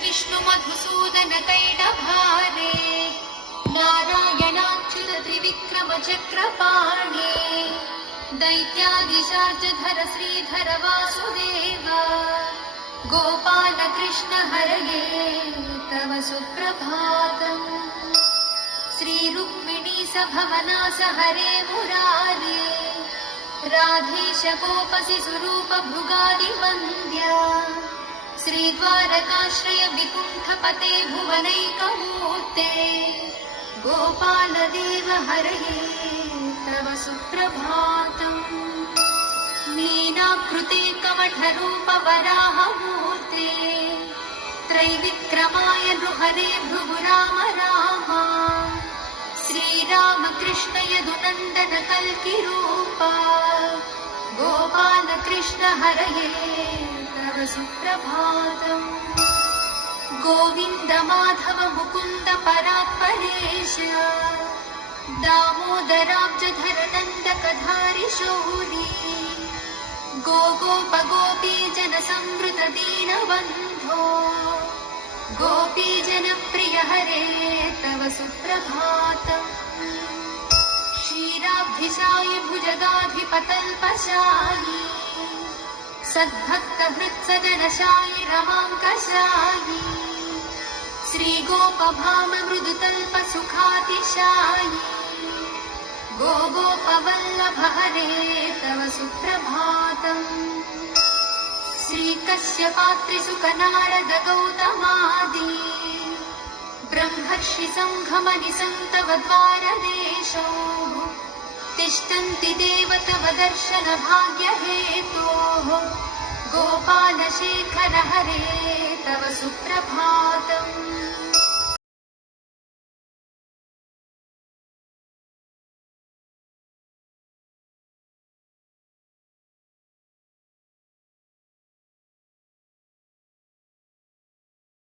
विष्णु मधुसूदन कैटभारे नारायणाच्युत त्रिविक्रम चक्रपाणे दैत्यादिशार्जधर श्रीधर वासुदेव गोपाल कृष्ण हरये तव सुप्रभातम्। श्री रुक्मिणी सभवनास हरे मुरारे राधेश गोपसि स्वरूप भृगादिवन्द्या श्री द्वारकाश्रय विकुण्ठपते भुवनैकमूर्ते गोपाल देव हरये तव सुप्रभातम्। मीनाकृते कमठरूप वराहमूर्ते त्रैविक्रमाय नृहरे भृगु राम राम श्रीराम कृष्ण यदुनन्दन कल्किरूपा गोपाल कृष्ण हरये तव सुप्रभातम्। गोविन्द माधव मुकुन्द परात्परेश दामोदराब्जधर नन्दकधारि शौरी गोप गोपी जन संवृत दीनबन्धो गोपीजन प्रिय हरे तव सुप्रभातम्। क्षीराब्धिशायि भुजगाधिपतल्पशायि सद्भक्त हृत्सदनशायि रमाङ्कशायि श्रीगोपभाम मृदुतल्प सुखातिशायि गोपवल्लभ हरे तव सुप्रभातम्। श्रीकश्यपात्रिसुख नारद गौतमादि ब्रह्मर्षि सङ्घमनि सन्तव द्वारदेशो तिष्ठन्ति देव तव दर्शन भाग्य हेतोः गोपाल शेखर हरे तव सुप्रभातम्।